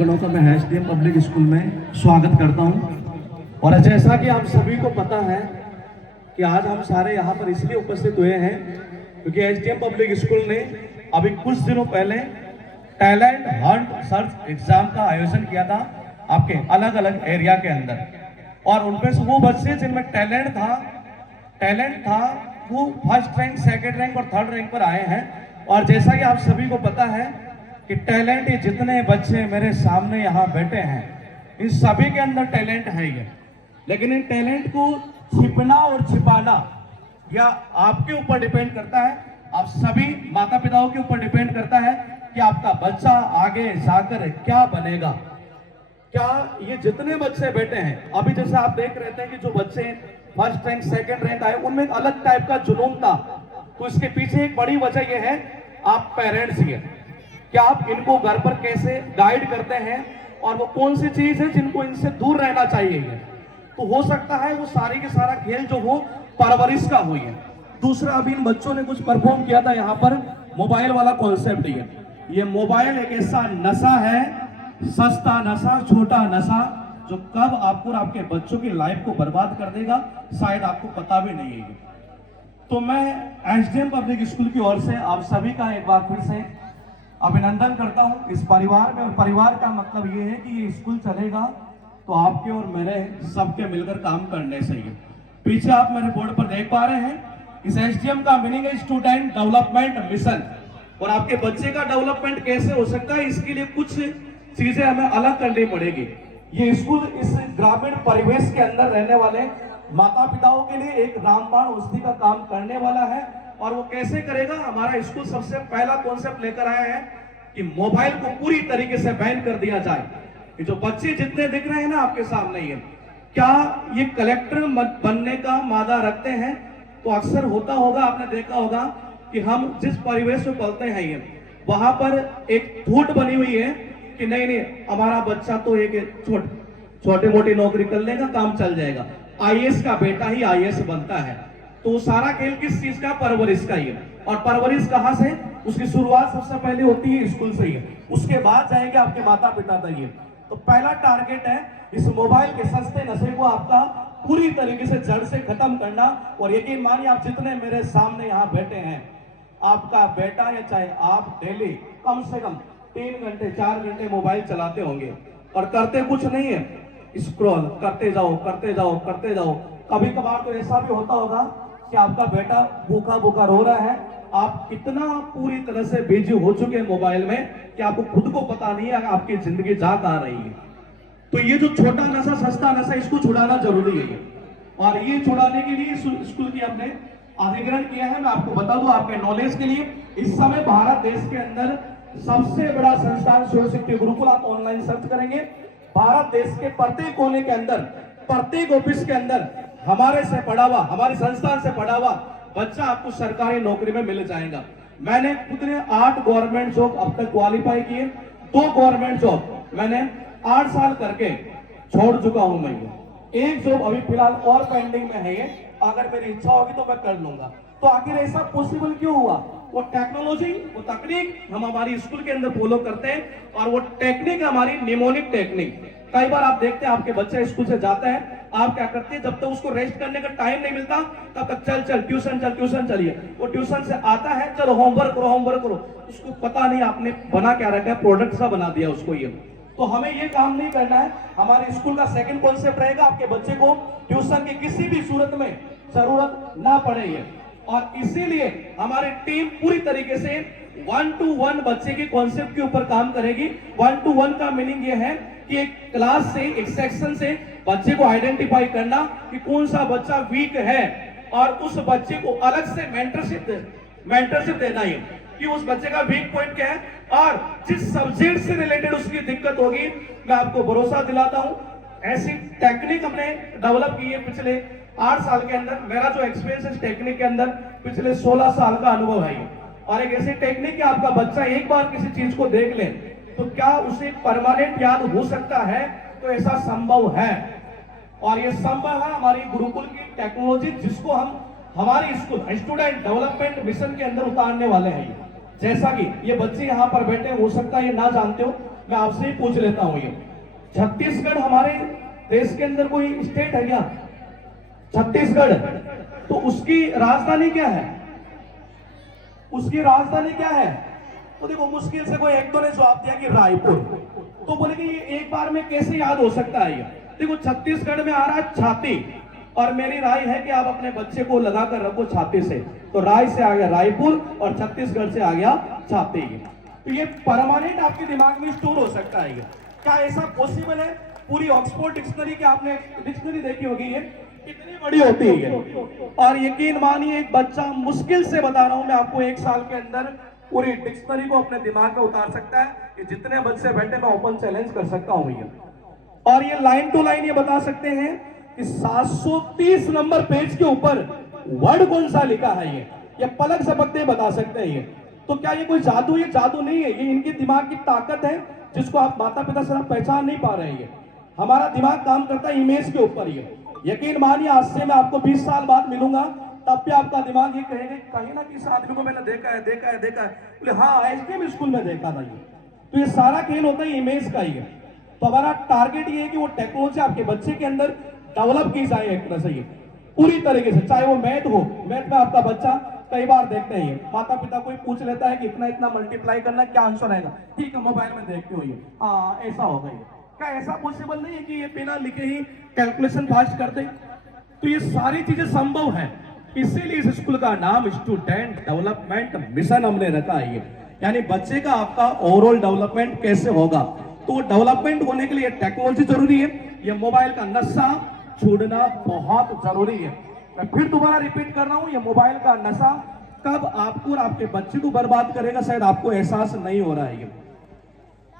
गणों का मैं एसडीएम पब्लिक स्कूल में स्वागत करता हूं। और जैसा कि आप सभी को पता है कि आज हम सारे यहाँ पर इसलिए उपस्थित हुए हैं क्योंकि एसडीएम पब्लिक स्कूल ने अभी कुछ दिनों पहले टैलेंट हंट सर्च एग्जाम का आयोजन किया था आपके अलग अलग एरिया के अंदर। और उनमें से वो बच्चे जिनमें टैलेंट था वो फर्स्ट रैंक, सेकेंड रैंक और थर्ड रैंक पर आए हैं। और जैसा कि आप सभी को पता है कि टैलेंट, ये जितने बच्चे मेरे सामने यहाँ बैठे हैं इन सभी के अंदर टैलेंट है ये, लेकिन इन टैलेंट को छिपना और छिपाना या आपके ऊपर डिपेंड करता है, आप सभी माता पिताओं के ऊपर डिपेंड करता है कि आपका बच्चा आगे जाकर क्या बनेगा। क्या ये जितने बच्चे बैठे हैं अभी, जैसे आप देख रहे थे कि जो बच्चे फर्स्ट रैंक, सेकंड रैंक आए उनमें एक अलग टाइप का जुनून था, तो इसके पीछे एक बड़ी वजह यह है आप पेरेंट्स ही है कि आप इनको घर पर कैसे गाइड करते हैं और वो कौन सी चीज है जिनको इनसे दूर रहना चाहिए। तो हो सकता है वो सारी के सारा खेल जो हो परवरिश का हो। दूसरा, अभी इन बच्चों ने कुछ परफॉर्म किया था यहाँ पर, मोबाइल वाला कॉन्सेप्ट ये मोबाइल एक ऐसा नशा है, सस्ता नशा, छोटा नशा, जो कब आपको और आपके बच्चों की लाइफ को बर्बाद कर देगा शायद आपको पता भी नहीं है। तो मैं एसडीएम पब्लिक स्कूल की ओर से आप सभी का एक बार फिर से अभिनंदन करता हूं इस परिवार में। और परिवार का मतलब ये है कि ये स्कूल चलेगा तो आपके और मेरे सबके मिलकर काम करने से ही। पीछे आप मेरे बोर्ड पर देख पा रहे हैं, इस एसडीएम का मीनिंग है स्टूडेंट डेवलपमेंट मिशन। और आपके बच्चे का डेवलपमेंट कैसे हो सकता है, इसके लिए कुछ चीजें हमें अलग करनी पड़ेगी। ये स्कूल इस ग्रामीण परिवेश के अंदर रहने वाले माता पिताओं के लिए एक रामबाण औषधि का काम करने वाला है। और वो कैसे करेगा, हमारा स्कूल सबसे पहला कॉन्सेप्ट लेकर आया है कि मोबाइल को पूरी तरीके से बैन कर दिया जाए। कि जो बच्चे जितने दिख रहे हैं ना आपके सामने, ये क्या ये कलेक्टर बनने का मादा रखते हैं? तो अक्सर होता होगा, आपने देखा होगा कि हम जिस परिवेश में पलते हैं ये वहां पर एक फूट बनी हुई है कि नहीं हमारा बच्चा तो एक छोटी मोटी नौकरी कर लेगा, काम चल जाएगा, आईएएस का बेटा ही आईएएस बनता है। तो सारा खेल किस चीज का, परवरिश का ही है। और परवरिश कहां से, उसकी शुरुआत सबसे पहले होती है स्कूल से ही है, उसके बाद जाएंगे आपके माता पिता तक। तो पहला टारगेट है इस मोबाइल के सस्ते नशे को आपका पूरी तरीके से जड़ से खत्म करना। और यकीन मानिए, आप जितने मेरे सामने यहाँ बैठे हैं, आपका बेटा या चाहे आप डेली कम से कम 3 घंटे 4 घंटे मोबाइल चलाते होंगे और करते कुछ नहीं है, स्क्रॉल करते जाओ करते जाओ करते जाओ। कभी कभार तो ऐसा भी होता होगा कि आपका बेटा भूखा भूखा रो रहा है, आप इतना पूरी तरह से बिजी हो चुके हैं मोबाइल में कि आपको खुद को पता नहीं है आपकी जिंदगी जा कहां रही है। तो ये जो छोटा नशा, सस्ता नशा, इसको छुड़ाना जरूरी है। और ये छुड़ाने के लिए स्कूल की हमने अधिग्रहण किया है। मैं आपको बता दूं आपके नॉलेज के लिए, इस समय भारत देश के अंदर सबसे बड़ा संस्थान शिव शक्ति गुरुकुल, आप ऑनलाइन सर्च करेंगे, भारत देश के प्रत्येक कोने के अंदर, प्रत्येक ऑफिस के अंदर हमारे से पढ़ा हुआ, हमारे संस्थान से पढ़ा हुआ बच्चा आपको सरकारी नौकरी में मिल जाएगा। मैंने खुद ने 8 गवर्नमेंट जॉब अब तक क्वालिफाई किए, 2 गवर्नमेंट जॉब मैंने 8 साल करके छोड़ चुका हूं। मैं एक जॉब अभी फिलहाल और पेंडिंग में है, अगर मेरी इच्छा होगी तो मैं कर लूंगा। तो आखिर ऐसा पॉसिबल क्यों हुआ? वो टेक्नोलॉजी, वो तकनीक हम हमारी स्कूल के अंदर फॉलो करते हैं। और वो टेक्निक हमारी निमोनिक टेक्निक। कई बार आप देखते हैं आपके बच्चे स्कूल से जाते हैं, आप क्या करते हैं, जब तक उसको रेस्ट करने का टाइम नहीं मिलता तब तक चल ट्यूशन चलिए। वो ट्यूशन से आता है, चलो होमवर्क करो। उसको पता नहीं आपने बना क्या रखा है, प्रोडक्ट सा बना दिया उसको ये। तो हमें ये काम नहीं करना है। हमारे स्कूल का सेकंड कॉन्सेप्ट रहेगा, आपके बच्चे को ट्यूशन की किसी भी सूरत में जरूरत ना पड़े। और इसीलिए हमारी टीम पूरी तरीके से 1 to 1 बच्चे के कॉन्सेप्ट के ऊपर काम करेगी। 1 to 1 का मीनिंग ये है कि एक क्लास से, एक सेक्शन से बच्चे को आइडेंटिफाई करना कि कौन सा बच्चा वीक है और उस बच्चे को अलग से मेंटरशिप देना है कि उस बच्चे का वीक पॉइंट क्या है और जिस सब्जेक्ट से रिलेटेड उसकी दिक्कत होगी, मैं आपको भरोसा दिलाता हूं ऐसी टेक्निक हमने डेवलप की है पिछले 8 साल के अंदर। मेरा जो एक्सपीरियंस है टेक्निक के अंदर पिछले 16 साल का अनुभव है। और एक ऐसी टेक्निक कि आपका बच्चा एक बार किसी चीज को देख ले तो क्या उसे परमानेंट याद हो सकता है, तो ऐसा संभव है। और ये संभव है हमारी गुरुकुल की टेक्नोलॉजी, जिसको हम हमारी स्कूल स्टूडेंट डेवलपमेंट मिशन के अंदर उतारने वाले हैं। जैसा कि ये बच्चे यहाँ पर बैठे, हो सकता है ये ना जानते हो, मैं आपसे ही पूछ लेता हूं, ये छत्तीसगढ़ हमारे देश के अंदर कोई स्टेट है क्या? छत्तीसगढ़, तो उसकी राजधानी क्या है? उसकी राजधानी क्या है? तो देखो मुश्किल से कोई एक दो ने जवाब दिया कि रायपुर। तो बोले कि ये एक बार में कैसे याद हो सकता है? ये देखो छत्तीसगढ़ में आ रहा है छाती, और मेरी राय है कि आप अपने बच्चे को लगा कर रखो छाती से, तो राय से आ गया रायपुर और छत्तीसगढ़ से आ गया छाती। तो ये परमानेंट आपके दिमाग में स्टोर हो सकता है। क्या ऐसा पॉसिबल है? पूरी ऑक्सफोर्ड डिक्शनरी की आपने डिक्शनरी देखी होगी, ये कितनी बड़ी होती है, और यकीन मानिए एक बच्चा, मुश्किल से बता रहा हूं मैं आपको, 1 साल के अंदर पूरी डिक्शनरी को अपने दिमाग में उतार सकता है। ये जितने बच्चे बैठे मैं ओपन चैलेंज कर सकता हूं ये, और ये लाइन टू लाइन ये बता सकते हैं कि 730 नंबर पेज के ऊपर वर्ड कौन सा लिखा है, ये पलक झपकते बता सकते हैं ये। तो क्या ये कोई जादू? ये जादू नहीं है, ये इनकी दिमाग की ताकत है जिसको आप माता पिता से पहचान नहीं पा रहे हैं। हमारा दिमाग काम करता है इमेज के ऊपर। ये यकीन मानिए आज से मैं आपको 20 साल बाद मिलूंगा, तब भी आपका दिमाग ये कहेगा कहीं ना किसी आदमी को मैंने देखा है देखा है देखा है। बोले हाँ, एसडीएम स्कूल में देखा था ये। तो ये सारा खेल होता है इमेज का ही है। तो हमारा टारगेट ये है कि वो टेक्नोलॉजी आपके बच्चे के अंदर डेवलप की जाए एक तरह से, ये पूरी तरीके से। चाहे वो मैथ हो, मैथ में आपका बच्चा कई बार देखते हैं माता पिता कोई पूछ लेता है कि इतना इतना मल्टीप्लाई करना क्या आंसर आएगा, ठीक है मोबाइल में देखते हो ये, हाँ ऐसा होगा ये। क्या ऐसा पॉसिबल नहीं है कि ये बिना लिखे ही कैलकुलेशन फास्ट कर दे? तो ये सारी चीजें संभव है, इसीलिए इस स्कूल का नाम स्टूडेंट डेवलपमेंट मिशन हमने रखा है। यानी बच्चे का आपका ओवरऑल डेवलपमेंट कैसे होगा, तो डेवलपमेंट होने के लिए टेक्नोलॉजी जरूरी है। ये मोबाइल का नशा छोड़ना बहुत जरूरी है। मैं फिर दोबारा रिपीट कर रहा हूं, ये मोबाइल का नशा कब आपको और आपके बच्चे को बर्बाद करेगा शायद आपको एहसास नहीं हो रहा है।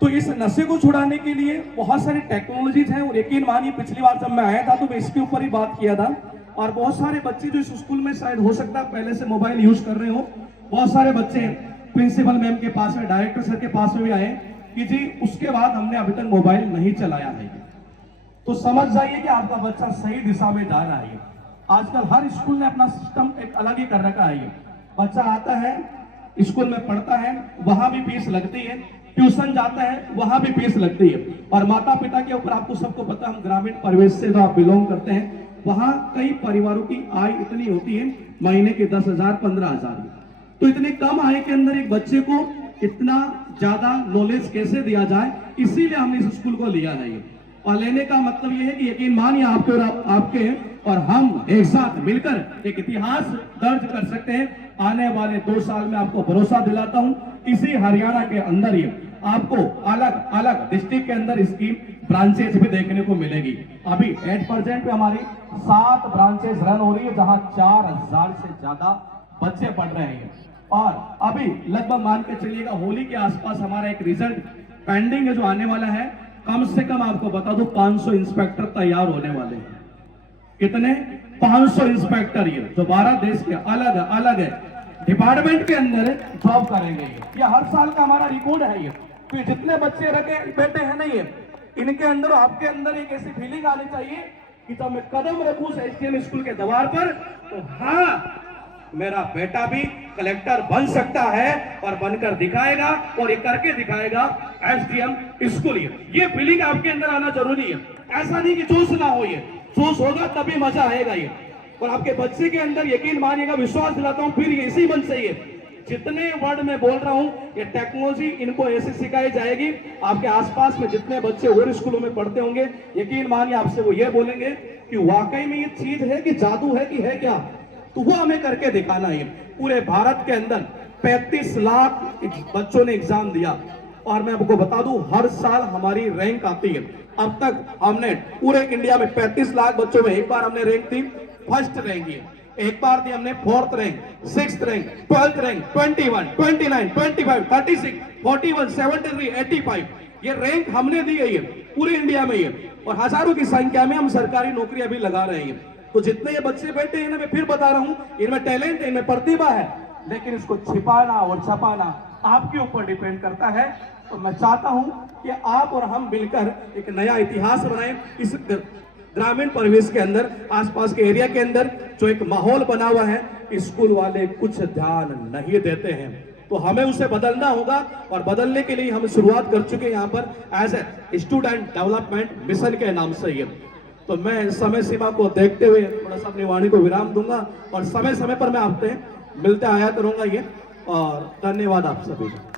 तो इस नशे को छुड़ाने के लिए बहुत सारी टेक्नोलॉजीज हैं, और यकीन मानिए पिछली बार जब मैं आया था तो मैं इसके ऊपर ही बात किया था। और बहुत सारे बच्चे जो इस स्कूल में शायद हो सकता है पहले से मोबाइल यूज कर रहे हो, बहुत सारे बच्चे प्रिंसिपल मैम के पास में, डायरेक्टर सर के पास में भी आए कि जी उसके बाद हमने अभी तक मोबाइल नहीं चलाया है। तो समझ जाइए कि आपका बच्चा सही दिशा में जा रहा है। आजकल हर स्कूल ने अपना सिस्टम एक अलग ही कर रखा है। बच्चा आता है, स्कूल में पढ़ता है, वहां भी फीस लगती है, ट्यूशन जाता है वहां भी फीस लगती है, और माता पिता के ऊपर आपको सबको पता, हम ग्रामीण परिवेश से जो आप बिलोंग करते हैं, वहां कई परिवारों की आय इतनी होती है महीने के 10,000 15,000। तो इतने कम आय के अंदर एक बच्चे को इतना ज्यादा नॉलेज कैसे दिया जाए, इसीलिए हमने इस स्कूल को लिया है। और लेने का मतलब यह है कि यकीन मानिए आपके और हम एक साथ मिलकर एक इतिहास दर्ज कर सकते हैं। आने वाले 2 साल में आपको भरोसा दिलाता हूं, इसी हरियाणा के अंदर ही आपको अलग अलग डिस्ट्रिक्ट के अंदर इसकी ब्रांचेस भी देखने को मिलेगी। अभी एट प्रेजेंट पे हमारी 7 ब्रांचेस रन हो रही है, जहां 4,000 से ज्यादा बच्चे पढ़ रहे हैं। और अभी लगभग मान के चलिएगा होली के आसपास हमारा एक रिजल्ट पेंडिंग है जो आने वाला है। कम से कम आपको बता दूं 500 इंस्पेक्टर तैयार होने वाले हैं। कितने? 500 इंस्पेक्टर, ये जो 12 देश के अलग अलग डिपार्टमेंट के अंदर जॉब करेंगे। ये हर साल का हमारा रिकॉर्ड है। ये तो जितने बच्चे रखे बैठे हैं ना, ये इनके अंदर आपके अंदर एक ऐसी फीलिंग आनी चाहिए कि जब मैं कदम रखूं एसडीएम स्कूल के द्वार पर, तो हाँ मेरा बेटा भी कलेक्टर बन सकता है और बनकर दिखाएगा, और ये करके दिखाएगा एसडीएम स्कूल। ये फीलिंग आपके अंदर आना जरूरी है। ऐसा नहीं कि जोश ना हो, ये जोश होगा तभी मजा आएगा। ये और आपके बच्चे के अंदर यकीन मानिएगा, विश्वास दिलाता हूं, फिर इसी मन से ये जितने वर्ड में बोल रहा हूं, ये टेक्नोलॉजी इनको ऐसे सिखाई जाएगी। आपके आसपास में जितने बच्चे और स्कूलों में पढ़ते होंगे, यकीन मानिए आपसे वो ये बोलेंगे कि वाकई में ये चीज है कि जादू है कि है क्या, तो वो हमें करके दिखाना है। पूरे भारत के अंदर 35 लाख बच्चों ने एग्जाम दिया, और मैं आपको बता दूं हर साल हमारी रैंक आती है। अब तक हमने पूरे इंडिया में 35 लाख बच्चों में एक बार हमने रैंक दी, फर्स्ट रैंक है, एक बार दी हमने 4th rank, 6th rank, 12th rank, 21, 29, 25, 36, 41, 73, 85, ये रैंक हमने दी है ये पूरे इंडिया में ये, और हजारों की संख्या में हम सरकारी नौकरी अभी लगा रहे हैं। तो जितने ये बच्चे बैठे हैं ना, मैं फिर बता रहा हूं, इनमें टैलेंट है, इनमें प्रतिभा है, लेकिन इसको छिपाना और छपाना आपके ऊपर डिपेंड करता है। तो मैं चाहता हूं कि आप और हम मिलकर एक नया इतिहास बनाएं इस ग्रामीण परिवेश के अंदर, आसपास के एरिया के अंदर जो एक माहौल बना हुआ है, स्कूल वाले कुछ ध्यान नहीं देते हैं। तो हमें उसे बदलना होगा और बदलने के लिए हम शुरुआत कर चुके हैं यहाँ पर as a student development mission के नाम से ये। तो मैं समय सीमा को देखते हुए थोड़ा सा अपनी वाणी को विराम दूंगा और समय समय पर मैं आपसे मिलते आया करूंगा ये। और धन्यवाद आप सभी का।